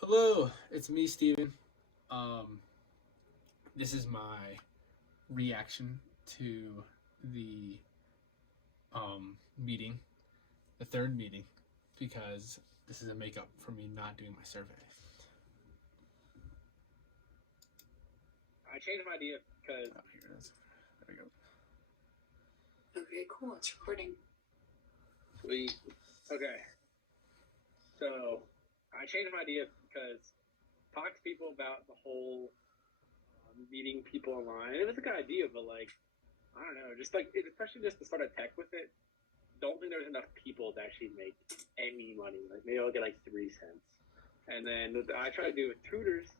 Hello, it's me, Steven. Um, this is my reaction to the meeting, the third meeting, because this is a makeup for me not doing my survey. I changed my idea because Oh, here it is. There we go. Okay, cool. It's recording. sweet. Okay, so I changed my idea because talk to people about the whole meeting people online. It was a good idea, but like I don't know, just like especially just to start a tech with it. Don't think there's enough people to actually make any money. Like maybe I'll get like 3 cents. And then I tried to do it with tutors,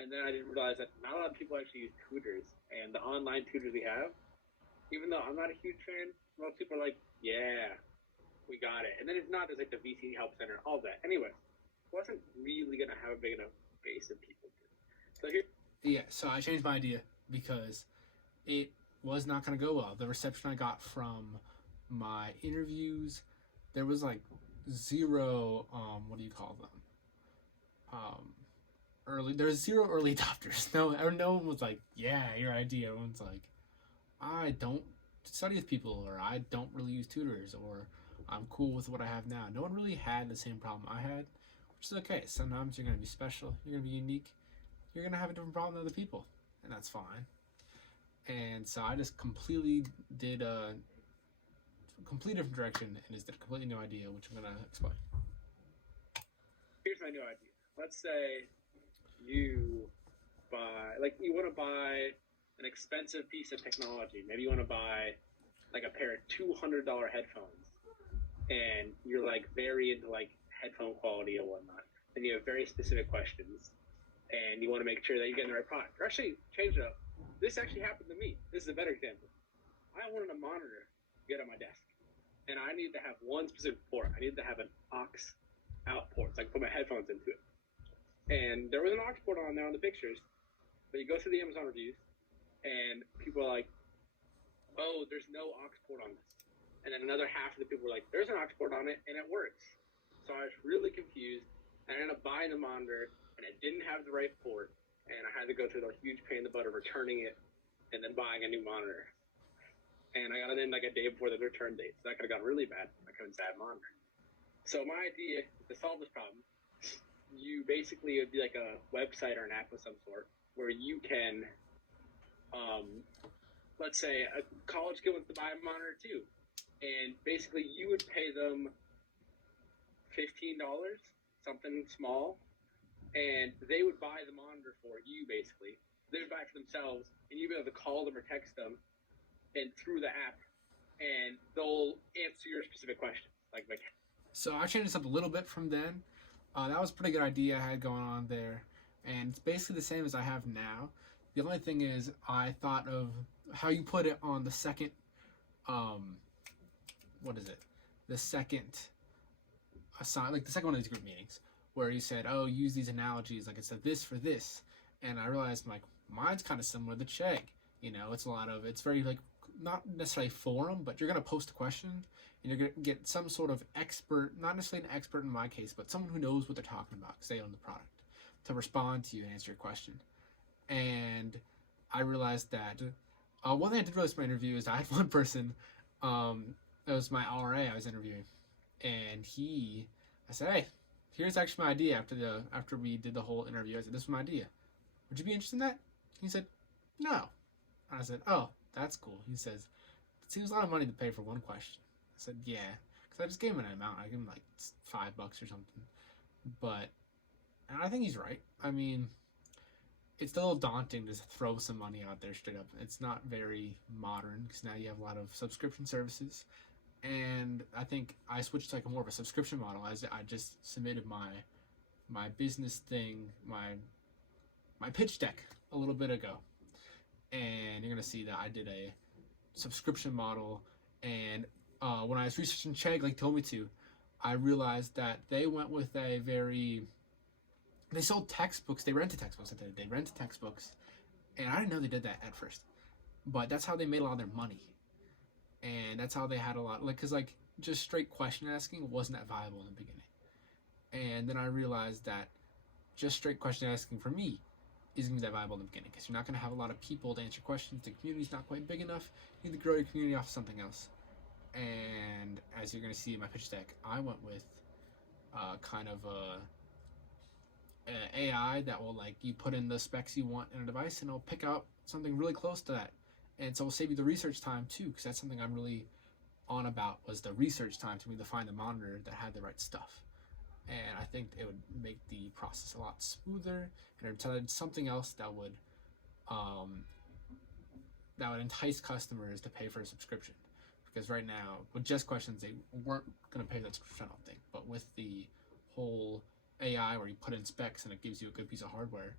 and then I didn't realize that not a lot of people actually use tutors. And the online tutors we have, even though I'm not a huge fan, most people are like, yeah, we got it. And then if not, there's like the VC Help Center, all that. Anyway, wasn't really gonna have a big enough base of people. So here, Yeah, so I changed my idea because it was not going to go well. The reception I got from my interviews, there was like zero, what do you call them? Um, there's zero early adopters. No one was like, yeah, your idea. Everyone's like, I don't study with people, or I don't really use tutors, or I'm cool with what I have now. No one really had the same problem I had, which is okay. Sometimes you're gonna be special, you're gonna be unique, you're gonna have a different problem than other people, and that's fine. And so I just completely did a complete different direction and just did a completely new idea, which I'm gonna explain. here's my new idea. Let's say you you want to buy an expensive piece of technology. Maybe you want to buy like a pair of $200 headphones, and you're like very into like headphone quality and whatnot. And you have very specific questions, and you want to make sure that you're getting the right product. Or actually, change it up. This actually happened to me. This is a better example. I wanted a monitor to get on my desk, and I need to have one specific port. I need to have an aux out port, so I can put my headphones into it. And there was an aux port on there on the pictures, but you go through the Amazon reviews, and people are like, "Oh, there's no aux port on this." And then another half of the people were like, "There's an aux port on it, and it works." So I was really confused. I ended up buying the monitor, and it didn't have the right port, and I had to go through the huge pain in the butt of returning it and then buying a new monitor. And I got it in like a day before the return date, so that could have gone really bad. I couldn't bad monitor. So my idea is to solve this problem. You basically it would be like a website or an app of some sort where you can, let's say a college kid wants to buy a monitor too, and basically you would pay them $15, something small, and they would buy the monitor for you. Basically, they would buy it for themselves, and you'd be able to call them or text them, and through the app, and they'll answer your specific questions. Like So I changed this up a little bit from then. That was a pretty good idea I had going on there, and it's basically the same as I have now. The only thing is, I thought of how you put it on the second, um, what is it? The second like the second one of these group meetings, where you said, "Oh, use these analogies." Like it said this for this, and I realized like mine's kind of similar to Chegg. It's a lot of it's very like not necessarily forum, but you're gonna post a question and you're gonna get some sort of expert, not necessarily an expert in my case, but someone who knows what they're talking about because they own the product, to respond to you and answer your question. And I realized that one thing I did realize in my interview is I had one person, that was my RA I was interviewing, and I said, "Hey, here's actually my idea." After we did the whole interview, I said, "This is my idea. Would you be interested in that?" He said, "No." And I said, "Oh, that's cool." He says, "It seems a lot of money to pay for one question." I said, "Yeah," because I just gave him an amount. I gave him like $5 or something. But and I think he's right. I mean, it's a little daunting to throw some money out there straight up. It's not very modern because now you have a lot of subscription services, and I think I switched to like a more of a subscription model as I just submitted my business thing, my pitch deck a little bit ago, and you're gonna see that I did a subscription model. And when I was researching Chegg, like told me to, I realized that they went with a very they sold textbooks. They rented textbooks. They rented textbooks, and I didn't know they did that at first. But that's how they made a lot of their money, and that's how they had a lot because like just straight question asking wasn't that viable in the beginning. And then I realized that just straight question asking for me isn't going to be that viable in the beginning because you're not going to have a lot of people to answer questions. The community's not quite big enough. You need to grow your community off of something else. And as you're going to see in my pitch deck, I went with kind of a AI that will like you put in the specs you want in a device and it'll pick out something really close to that. And so it'll save you the research time too, because that's something I'm really on about was the research time to me to find the monitor that had the right stuff. And I think it would make the process a lot smoother and it would something else that would entice customers to pay for a subscription. Because right now, with just questions, they weren't going to pay that subscription, I don't think. But with the whole AI where you put in specs and it gives you a good piece of hardware,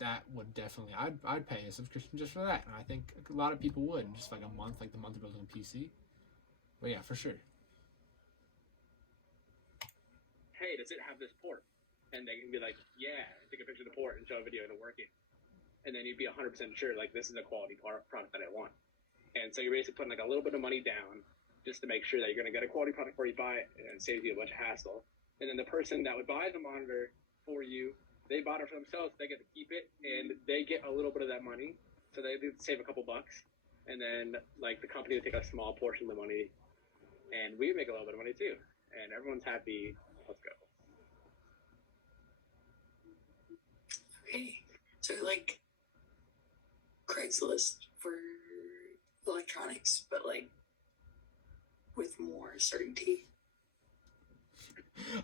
that would definitely, I'd pay a subscription just for that. And I think a lot of people would, just like a month, like the month of building a PC. But yeah, for sure. Hey, does it have this port? And they can be like, yeah, take a picture of the port and show a video of it working. And then you'd be 100% sure, like, this is a quality product that I want. And so you're basically putting like a little bit of money down just to make sure that you're going to get a quality product before you buy it, and it saves you a bunch of hassle. And then the person that would buy the monitor for you, they bought it for themselves, they get to keep it, and they get a little bit of that money. So they save a couple bucks. And then like the company would take a small portion of the money, and we make a little bit of money too. And everyone's happy. Let's go. Okay. So like Craigslist for electronics, but like with more certainty.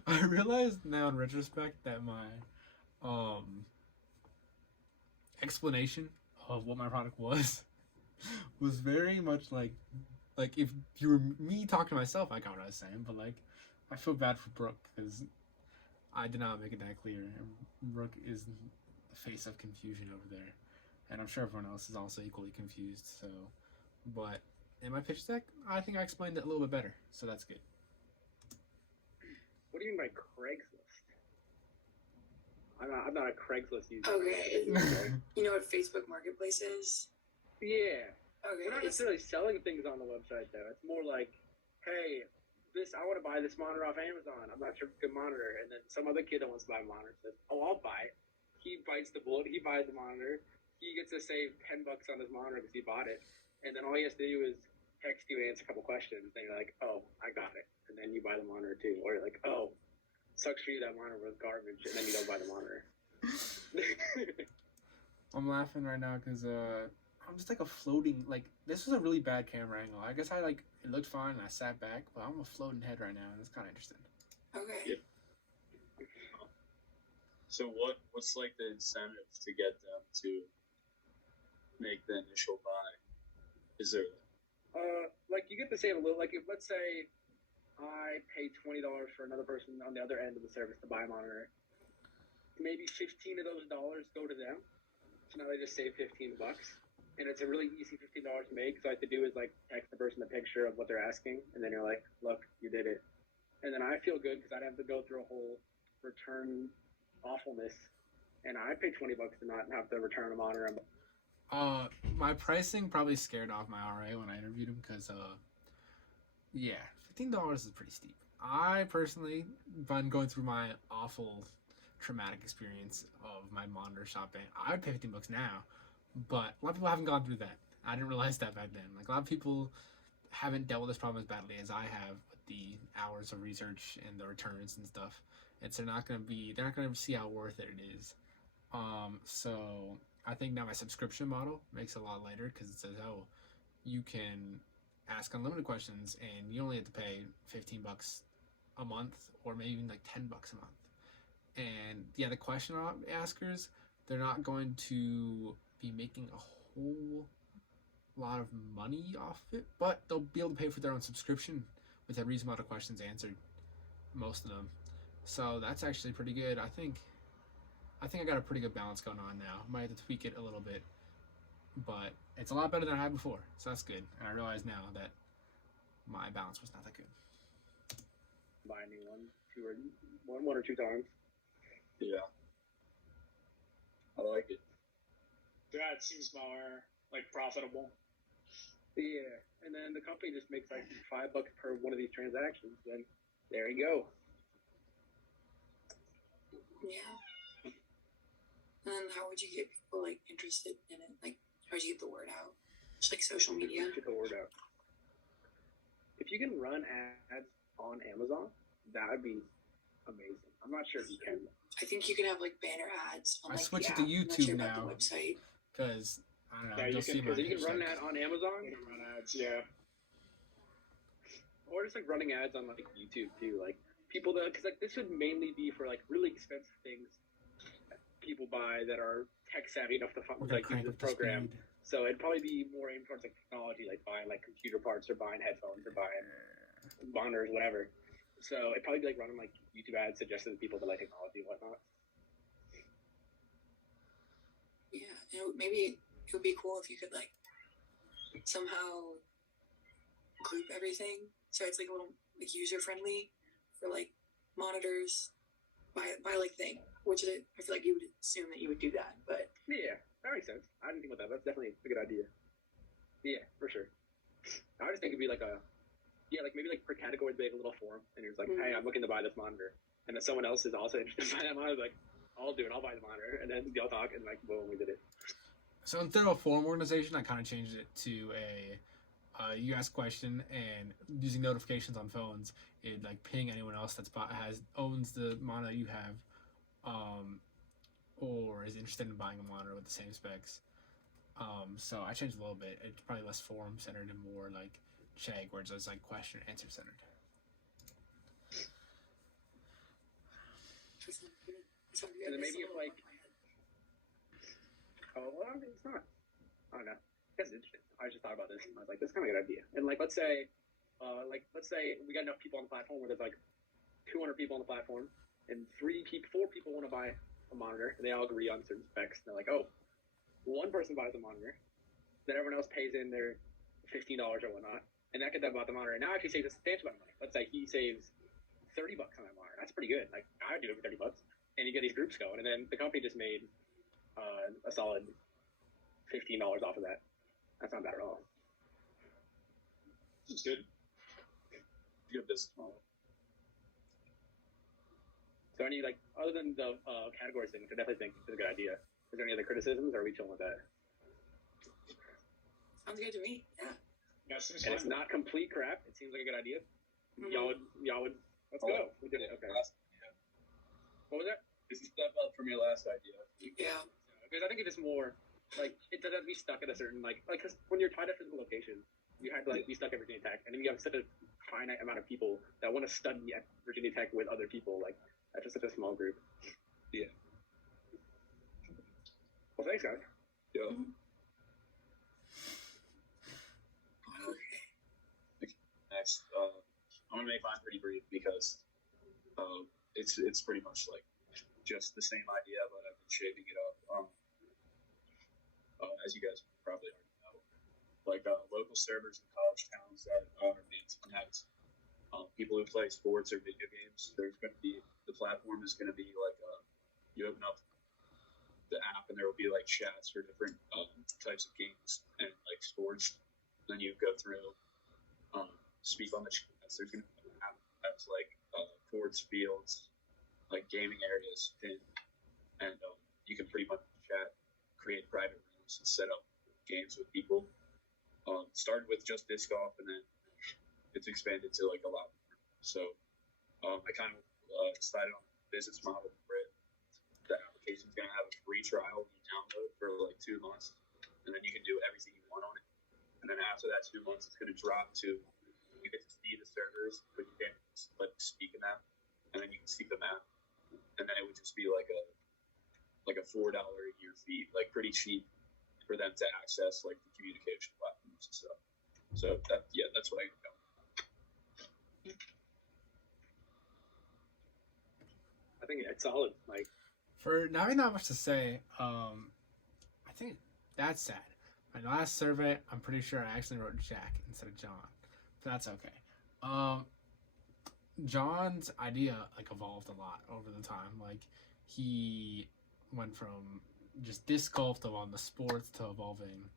I realized now in retrospect that my explanation of what my product was very much like if you were me talking to myself, I got what I was saying, but like I feel bad for Brooke because I did not make it that clear. And Brooke is the face of confusion over there, and I'm sure everyone else is also equally confused. So, but in my pitch deck, I think I explained it a little bit better, so that's good. What do you mean by Craigslist? I'm not a Craigslist user. Okay. You know what Facebook Marketplace is? Yeah. Okay. We're not necessarily selling things on the website though. It's more like, hey, I want to buy this monitor off Amazon. I'm not sure if it's a good monitor. And then some other kid that wants to buy a monitor says, oh, I'll buy it. He bites the bullet. He buys the monitor. He gets to save $10 on his monitor because he bought it. And then all he has to do is text you and answer a couple questions. And you're like, oh, I got it. And then you buy the monitor too. Or you're like, oh, sucks for you, that monitor was garbage. And then you don't buy the monitor. I'm laughing right now because I'm just like a floating, like, this was a really bad camera angle. I guess it looked fine and I sat back, but I'm a floating head right now and it's kind of interesting. Okay. Yep. So what's like the incentive to get them to make the initial buy? Is there like you get to save a little, like if let's say I pay $20 for another person on the other end of the service to buy a monitor, maybe 15 of those dollars go to them. So now they just save $15. And it's a really easy $15 to make. So all I have to do is like text the person a picture of what they're asking, and then you're like, look, you did it. And then I feel good because I'd have to go through a whole return awfulness, and I paid $20 to not have to return a monitor. My pricing probably scared off my RA when I interviewed him because yeah, $15 is pretty steep. I personally, if I'm going through my awful traumatic experience of my monitor shopping, I would pay $15 now. But a lot of people haven't gone through that. I didn't realize that back then. Like a lot of people haven't dealt with this problem as badly as I have with the hours of research and the returns and stuff. And so they're not gonna see how worth it is. So I think now my subscription model makes it a lot lighter because it says, oh, you can ask unlimited questions and you only have to pay $15 a month or maybe even like $10 a month. And yeah, the question askers, they're not going to be making a whole lot of money off it, but they'll be able to pay for their own subscription with a reasonable amount of questions answered, most of them. So that's actually pretty good. I think I got a pretty good balance going on now. Might have to tweak it a little bit, but it's a lot better than I had before, so that's good. And I realize now that my balance was not that good. Buy a new one or two times. Yeah. I like it. Yeah, it seems more like profitable. Yeah, and then the company just makes like $5 per one of these transactions. Then there you go. Yeah. And then how would you get people like interested in it? Like, how would you get the word out? Just like social media. Get the word out. If you can run ads on Amazon, that would be amazing. I'm not sure if you can. I think you can have like banner ads on I like switched the it to app. I'm not YouTube sure about now. the website. Because I don't know. Yeah, you'll you see can- my Because you can run hashtag. that on Amazon, You can run ads, yeah. or just like running ads on like YouTube too. Like people that, because like this would mainly be for like really expensive things that people buy that are tech savvy enough to We're like gonna use crank this up the program. speed. So it'd probably be more aimed towards like technology, like buying like computer parts or buying headphones or buying monitors, whatever. So it'd probably be like running like YouTube ads suggested to people that like technology and whatnot. Yeah, and maybe it would be cool if you could like somehow group everything so it's like a little like user friendly for like monitors by like thing. Which I feel like you would assume that you would do that, but Yeah, that makes sense. I didn't think about that. That's definitely a good idea. Yeah, for sure. I just think it'd be like like maybe like per category, they have a little form, and it's like, hey, I'm looking to buy this monitor, and then someone else is also interested in buying that monitor. Like, I'll do it. I'll buy the monitor, and then y'all talk, and like, boom, we did it. So instead of a forum organization, I kind of changed it to a you ask question, and using notifications on phones, it like ping anyone else that's owns the monitor you have, or is interested in buying a monitor with the same specs. So I changed a little bit. It's probably less forum centered and more like Chegg, where it's just like question answer centered. And then maybe if like, oh, well, I mean, it's not. I don't know. That's interesting. I just thought about this. And I was like, this is kind of a good idea. And like, let's say we got enough people on the platform where there's like 200 people on the platform, and 4 people want to buy a monitor, and they all agree on certain specs. And they're like, oh, one person buys a monitor, then everyone else pays in their $15 or whatnot, and that gets them bought the monitor. And now actually saves a substantial amount of money. Let's say he saves $30 on that monitor. That's pretty good. Like I would do it for $30, and you get these groups going, and then the company just made a solid $15 off of that. That's not bad at all. It's good. Good business model. So any like other than the categories thing, which I definitely think is a good idea. Is there any other criticisms, or are we chilling with that? sounds good to me. Yeah. Yeah, seems And it's fine. not complete crap. It seems like a good idea. Mhm. Y'all would. Let's go. We did it. Okay. What was that? It's a step up from your last idea. Yeah. Because I think it is more like it doesn't have to be stuck at a certain like because when you're tied at physical location, you had to like be stuck at Virginia Tech, and then you have such a finite amount of people that want to study at Virginia Tech with other people. Like that's just such a small group. Yeah. Well, thanks, guys. Yeah. Okay. Next, I'm gonna make mine pretty brief because it's pretty much like just the same idea, but I've been shaping it up. As you guys probably already know, like local servers in college towns that are made to connect people who play sports or video games. There's going to be the platform is going to be like you open up the app and there will be like chats for different types of games and like sports. Then you go through speak on the chats. There's going to be an app that's like courts, fields, like gaming areas, and you can pretty much chat, create private rooms, and set up games with people. Started with just disc golf, and then it's expanded to like a lot more. So I kind of decided on the business model for it. The application's going to have a free trial you download for like 2 months, and then you can do everything you want on it. And then after that 2 months, it's going to drop to you get to see the servers, but you can't like speak in them, and then you can see the map, and then it would just be like a $4 a year fee, like pretty cheap for them to access like the communication platforms and stuff. So that's what I know. I think it's solid. Like For now, we not much to say. I think that's sad. My last survey, I'm pretty sure I actually wrote Jack instead of John, but that's okay. John's idea like evolved a lot over the time. Like he went from just disc golf to on the sports to evolving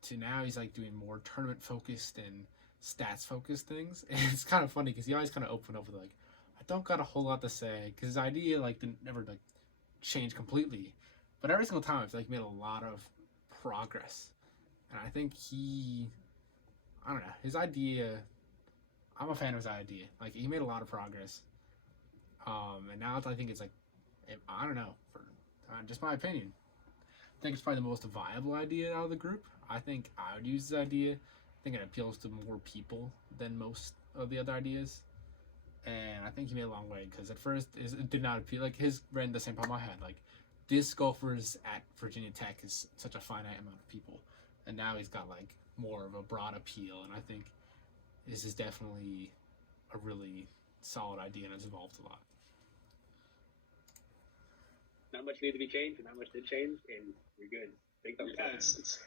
to now he's like doing more tournament focused and stats focused things. And it's kind of funny because he always kind of opened up with like, I don't got a whole lot to say because his idea like didn't never like change completely, but every single time I feel like he made a lot of progress, and I think I don't know, his idea. I'm a fan of his idea. Like he made a lot of progress, and now I think it's like, I don't know, for just my opinion. I think it's probably the most viable idea out of the group. I think I would use this idea. I think it appeals to more people than most of the other ideas. And I think he made a long way because at first it did not appeal. Like his ran the same problem I had. Like disc golfers at Virginia Tech is such a finite amount of people, and now he's got like more of a broad appeal. And I think this is definitely a really solid idea and it's evolved a lot. Not much needed to be changed, and not much did change, and we're good. Big thumbs Yeah, up. it's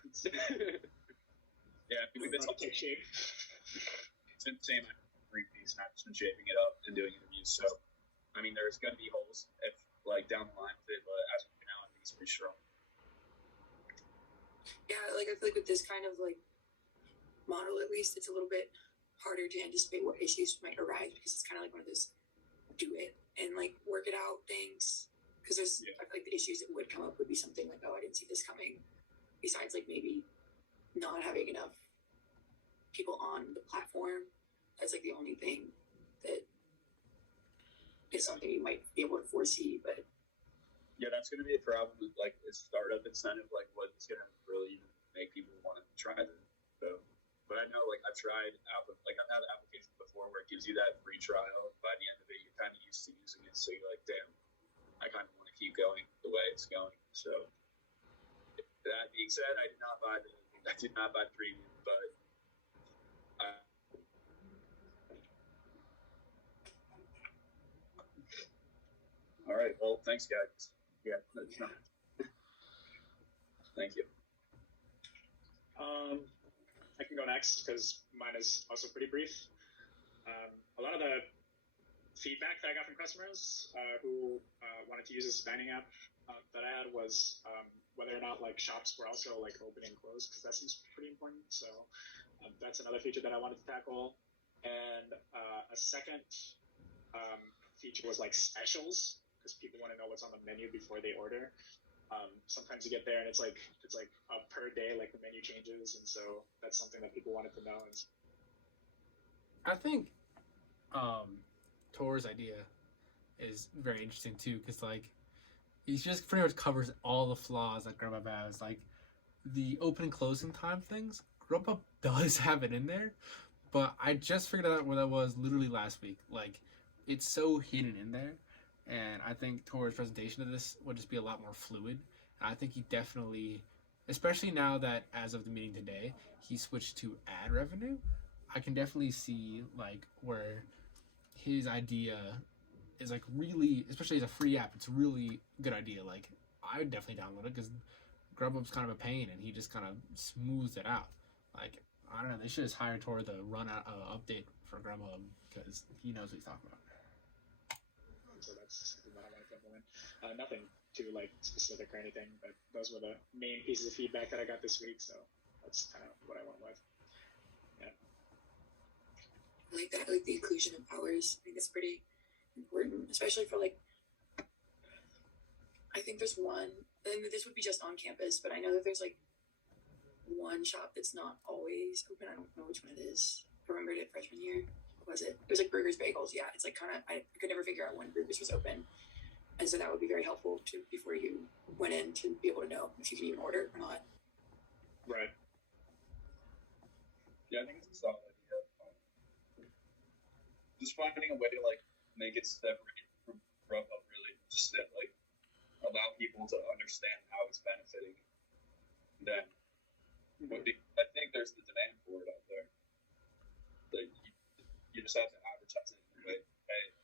Yeah, I mean, we've been about to take shape. it's been the same piece, and I've just been shaping it up and doing interviews. So, I mean, there's going to be holes if like down the line with it, but as of now, I think it's pretty strong. Yeah, like I feel like with this kind of like model, at least, it's a little bit harder to anticipate what issues might arise because it's kind of like one of those do it and like work it out things. Because there's I feel like the issues that would come up would be something like, oh, I didn't see this coming. Besides, like maybe not having enough people on the platform. That's like the only thing that is something you might be able to foresee. But yeah, that's going to be a problem with like a startup incentive, like what's going to really make people want to try the show. But I know, like I've tried like I've had applications before where it gives you that free trial. By the end of it, you're kind of used to using it, so you're like, damn, I kind of want to keep going the way it's going. So that being said, I did not buy the premium, but all right. Well, thanks, guys. Yeah, that's not. Thank you. I can go next because mine is also pretty brief. A lot of the feedback that I got from customers who wanted to use this dining app that I had was whether or not like shops were also like open and closed, because that seems pretty important. So that's another feature that I wanted to tackle. And a second feature was like specials, because people want to know what's on the menu before they order. Sometimes you get there and it's like per day, like the menu changes, and so that's something that people wanted to know. I think Tor's idea is very interesting too, because like he's just pretty much covers all the flaws that Grubhub has. Like the open and closing time things, Grubhub does have it in there, but I just figured out what that was literally last week. Like it's so hidden in there, and I think Tor's presentation of this would just be a lot more fluid. And I think he definitely, especially now that as of the meeting today, he switched to ad revenue. I can definitely see like where his idea is like really, especially as a free app, it's a really good idea. Like I would definitely download it because Grubhub's kind of a pain, and he just kind of smooths it out. Like I don't know, they should just hire Tor to run out update for Grubhub because he knows what he's talking about. So that's something that I want to implement. Nothing too like specific or anything, but those were the main pieces of feedback that I got this week. So that's kind of what I went with. I like that, I like the inclusion of hours. I think it's pretty important, especially for like. I think there's one. I think that this would be just on campus, but I know that there's like one shop that's not always open. I don't know which one it is. I remembered it freshman year. What was it? It was like Burgers Bagels. Yeah, it's like kind of. I could never figure out when Burgers was open, and so that would be very helpful to before you went in to be able to know if you can even order or not. Right. Yeah, I think it's a solid idea. Just finding a way to like make it separate from Grubhub, really, just that like allow people to understand how it's benefiting them. I think there's the demand for it out there. Like you just have to advertise it. Right? Hey,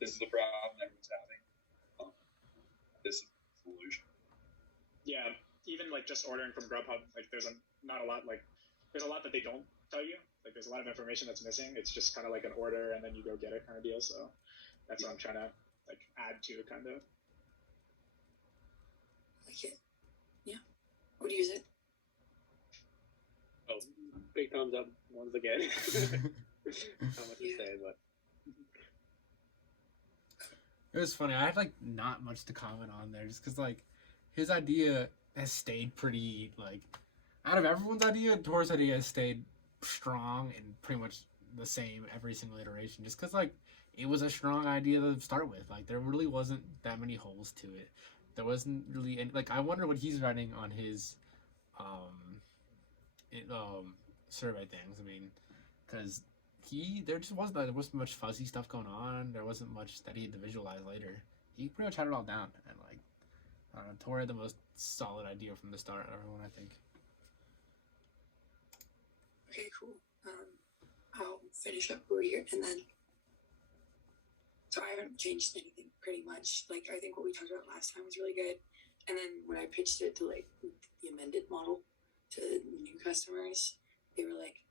this is the problem everyone's having. This is the solution. Yeah, even like just ordering from Grubhub, like there's a lot that they don't tell you. Like there's a lot of information that's missing. It's just kind of like an order and then you go get it kind of deal. So that's what I'm trying to like add to it, kind of. Like it. Yeah. Would use it. Oh, big thumbs up once again. Not much to say, but It was funny. I had like not much to comment on there, just because like his idea has stayed pretty like out of everyone's idea, Tor's idea has stayed strong and pretty much the same every single iteration. Just because like it was a strong idea to start with. Like there really wasn't that many holes to it. There wasn't really any, like I wonder what he's writing on his survey things. I mean, because there just wasn't there wasn't much fuzzy stuff going on. There wasn't much that he had to visualize later. He pretty much had it all down, and like I don't know, Tor had the most solid idea from the start of everyone, I think. Okay, cool. I'll finish up over here, and then. So I haven't changed anything pretty much. Like I think what we talked about last time was really good, and then when I pitched it to like the amended model to new customers, they were like,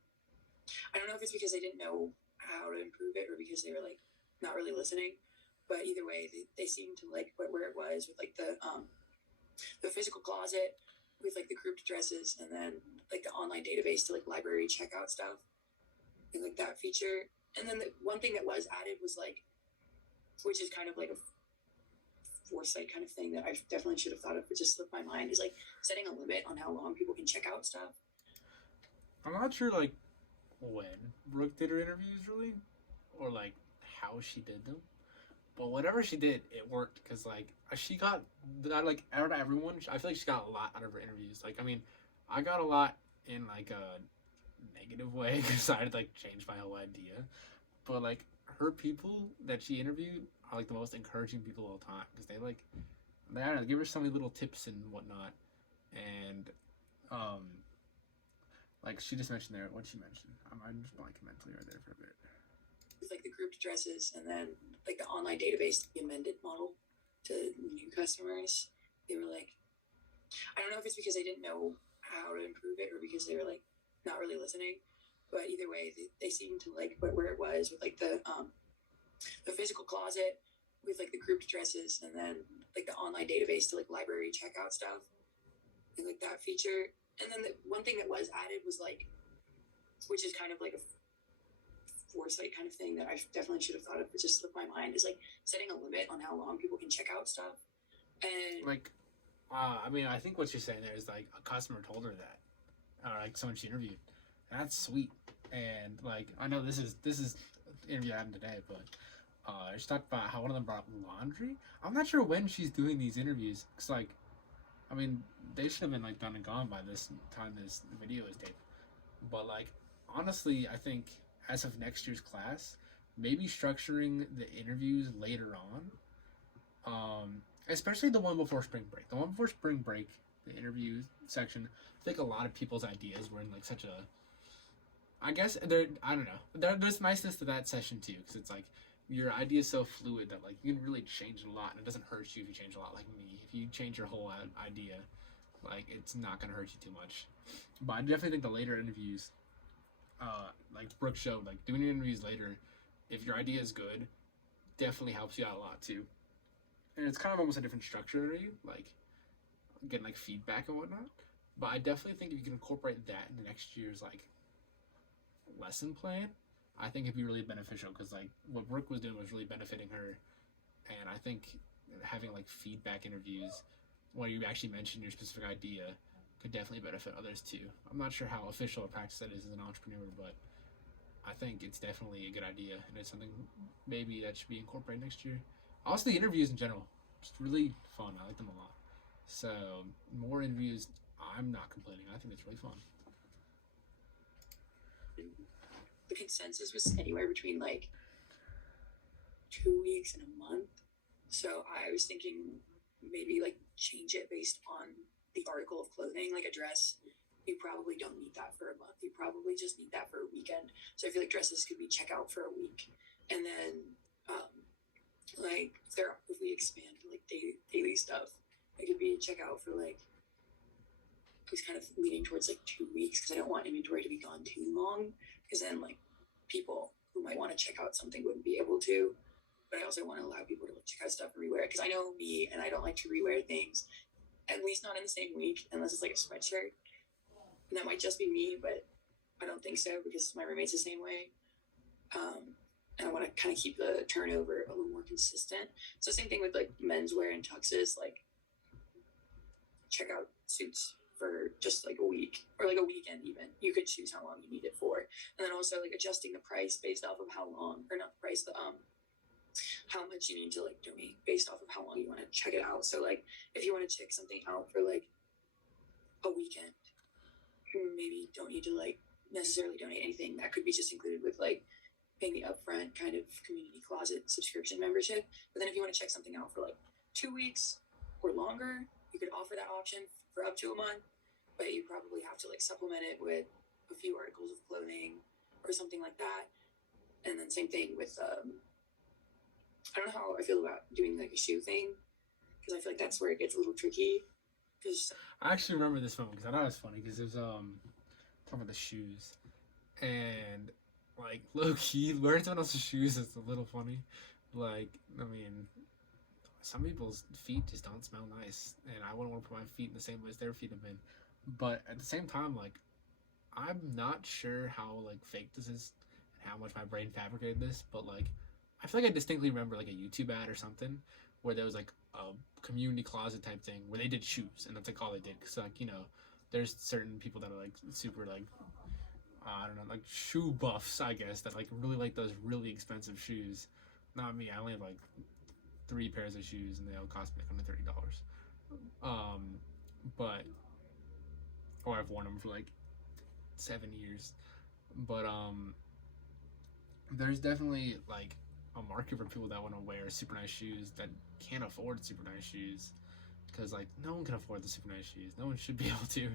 I don't know if it's because they didn't know how to improve it or because they were like not really listening, but either way, they seemed to like where it was with like the physical closet with like the grouped addresses and then like the online database to like library checkout stuff and like that feature. And then the one thing that was added was like, which is kind of like a foresight kind of thing that I definitely should have thought of, but just slipped my mind, is like setting a limit on how long people can check out stuff. I'm not sure like when Brooke did her interviews really, or like how she did them. But whatever she did, it worked because like she got like out of everyone. I feel like she got a lot out of her interviews. Like I mean, I got a lot in like a negative way because I had to like change my whole idea. But like her people that she interviewed are like the most encouraging people of all time because they like they I don't know, give her so many little tips and whatnot. And like she just mentioned there, what she mentioned. I'm just blanking mentally right there for a bit. With like the grouped addresses and then like the online database, the amended model to new customers, they were like, I don't know if it's because they didn't know how to improve it or because they were like not really listening, but either way, they seemed to like where it was with like the physical closet with like the grouped addresses and then like the online database to like library checkout stuff and like that feature. And then the one thing that was added was like, which is kind of like a foresight kind of thing that I definitely should have thought of, but just slipped my mind, is like setting a limit on how long people can check out stuff. And like I mean, I think what she's saying there is like a customer told her that, or like someone she interviewed. That's sweet. And like I know this is an interview I had today, but she talked about how one of them brought laundry. I'm not sure when she's doing these interviews, cause like, I mean, they should have been like done and gone by this time this video is taped. But like, honestly, I think as of next year's class, maybe structuring the interviews later on, especially the one before spring break. The one before spring break, the interview section. I think a lot of people's ideas were in like such a. I guess I don't know. There's niceness to that session too, because it's like your idea is so fluid that like you can really change a lot, and it doesn't hurt you if you change a lot. Like me, if you change your whole idea, like it's not gonna hurt you too much. But I definitely think the later interviews, like Brooke showed, like doing interviews later, if your idea is good, definitely helps you out a lot too. And it's kind of almost a different structure to you, like getting like feedback and whatnot. But I definitely think if you can incorporate that in the next year's like lesson plan, I think it'd be really beneficial because like what Brooke was doing was really benefiting her, and I think having like feedback interviews where you actually mention your specific idea could definitely benefit others too. I'm not sure how official a practice that is as an entrepreneur, but I think it's definitely a good idea, and it's something maybe that should be incorporated next year. Also, the interviews in general, just really fun. I like them a lot. So more interviews. I'm not complaining. I think it's really fun. the consensus was anywhere between like 2 weeks and a month. So I was thinking maybe like change it based on the article of clothing, like a dress. You probably don't need that for a month. You probably just need that for a weekend. So I feel like dresses could be checkout for a week, and then like if we expand to like daily stuff, it could be checkout for like. I was kind of leaning towards like 2 weeks because I don't want inventory to be gone too long, because then like people who might want to check out something wouldn't be able to. But I also want to allow people to check out stuff and rewear it, because I know me and I don't like to rewear things, at least not in the same week, unless it's like a sweatshirt. And that might just be me, but I don't think so because my roommate's the same way. and I want to kind of keep the turnover a little more consistent. So same thing with like menswear and tuxes. Like check out suits for just like a week or like a weekend even. You could choose how long you need it for, and then also like adjusting the price based off of how long, or not the price, the how much you need to like donate based off of how long you want to check it out. So like if you want to check something out for like a weekend, you maybe don't need to like necessarily donate anything. That could be just included with like paying the upfront kind of community closet subscription membership. But then if you want to check something out for like 2 weeks or longer, you could offer that option for up to a month, but you probably have to like supplement it with a few articles of clothing or something like that. And then same thing with I don't know how I feel about doing like a shoe thing, because I feel like that's where it gets a little tricky. Because I actually remember this moment because I thought it was funny because it was talking about the shoes, and like low key wearing someone else's shoes is a little funny. Like, I mean, some people's feet just don't smell nice, and I wouldn't want to put my feet in the same way as their feet have been. But at the same time, like, I'm not sure how like fake this is and how much my brain fabricated this, but like, I feel like I distinctly remember like a YouTube ad or something where there was like a community closet type thing where they did shoes, and that's like all they did. Cause like, you know, there's certain people that are like super like I don't know, like shoe buffs, I guess, that like really like those really expensive shoes. Not me. I only have like 3 pairs of shoes, and they all cost me like $130. But or I've worn them for like 7 years. But there's definitely like a market for people that want to wear super nice shoes that can't afford super nice shoes, because like no one can afford the super nice shoes. No one should be able to.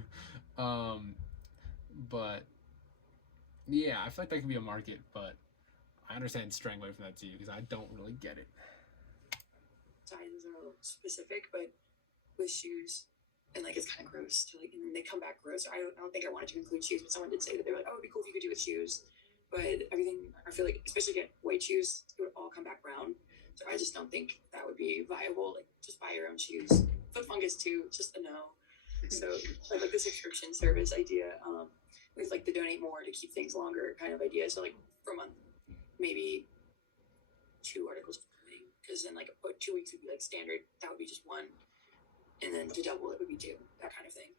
But yeah, I feel like that could be a market, but I understand straying away from that too because I don't really get it. sizes are a little specific, but with shoes, and like it's kind of gross to like, and they come back gross. I don't think I wanted to include shoes, but someone did say that they were like, oh, it'd be cool if you could do with shoes. But everything, I feel like, especially get white shoes, it would all come back brown. So I just don't think that would be viable. Like, just buy your own shoes. Foot fungus too, just a no. So I like the subscription service idea, with like the donate more to keep things longer kind of idea. So like for a month, maybe 2 articles of clothing, because then like 2 weeks would be like standard. That would be just 1, and then to double it would be 2. That kind of thing.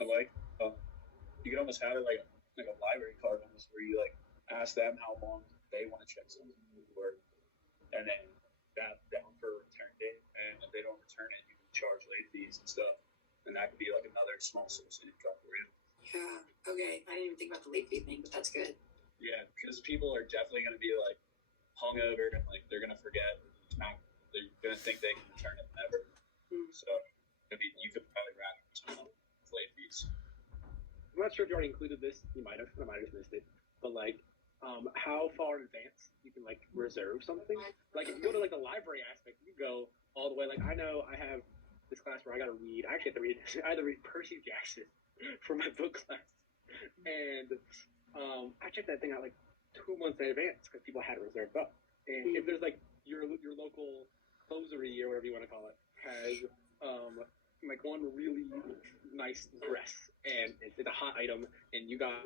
I like. You could almost have it like a library card almost, where you like ask them how long they want to check something, or and then that down for a return date, and if they don't return it, you can charge late fees and stuff, and that could be like another small source of income for you. Yeah. Okay. I didn't even think about the late fee thing, but that's good. Yeah, because people are definitely going to be like hungover and like they're going to forget. They're going to think they can return it never. So you could probably wrap some late fees. I'm not sure if you already included this. You might have. I might have just missed it. But like, how far in advance you can like reserve something? Like if you go to like the library aspect, you go all the way. Like I know I have this class where I got to read. I actually have to read. I had to read Percy Jackson for my book class, and I checked that thing out like 2 months in advance because people had it reserved up. And if there's like your local closery or whatever you want to call it has like one really nice dress, and it's a hot item, and you got,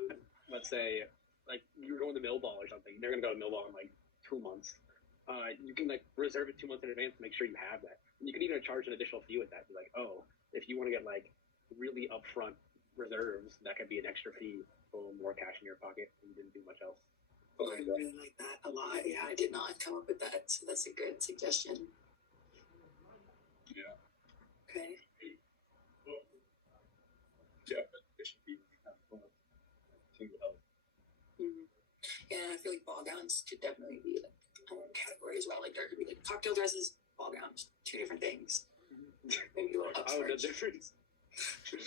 let's say, like you're going to Millball or something, they're gonna go to Millball in like 2 months. You can like reserve it 2 months in advance to make sure you have that. And you can even charge an additional fee with that. Be like, oh, if you want to get like really upfront reserves, that could be an extra fee, a little more cash in your pocket, and you didn't do much else. I really like that a lot. Yeah, I did not come up with that, so that's a good suggestion. Yeah. Okay. Yeah, but it should be kind of fun. Yeah, I feel like ball gowns could definitely be like a whole category as well. Like there could be like cocktail dresses, ball gowns, 2 different things. Maybe a little Oh, the upcharge. difference.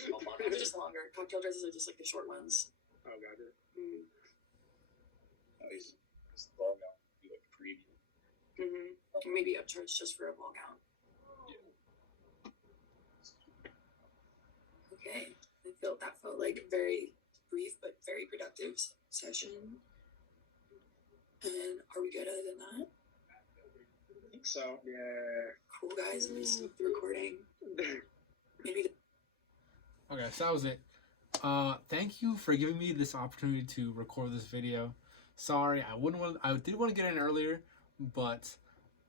Ball gowns are just longer. Cocktail dresses are just like the short ones. Oh, gotcha. Nice. This ball gown would be like premium. Maybe upcharge just for a ball gown. Okay, that felt like a very brief but very productive session. And are we good other than that? I think so. Yeah. Cool, guys. Let me stop the recording. Maybe. Okay, so that was it. Thank you for giving me this opportunity to record this video. Sorry, I did want to get in earlier, but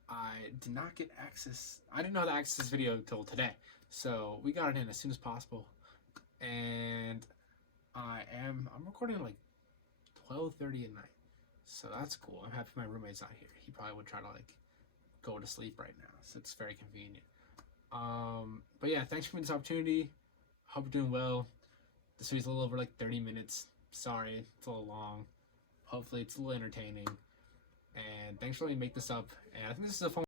I did not get access. I didn't know how to access this video until today, so we got it in as soon as possible. And I'm recording like 12:30 at night, so that's cool. I'm happy my roommate's not here. He probably would try to like go to sleep right now, so it's very convenient. But yeah, thanks for this opportunity. Hope you're doing well. This video's a little over like 30 minutes. Sorry, it's a little long. Hopefully it's a little entertaining. And thanks for letting me make this up. And I think this is a fun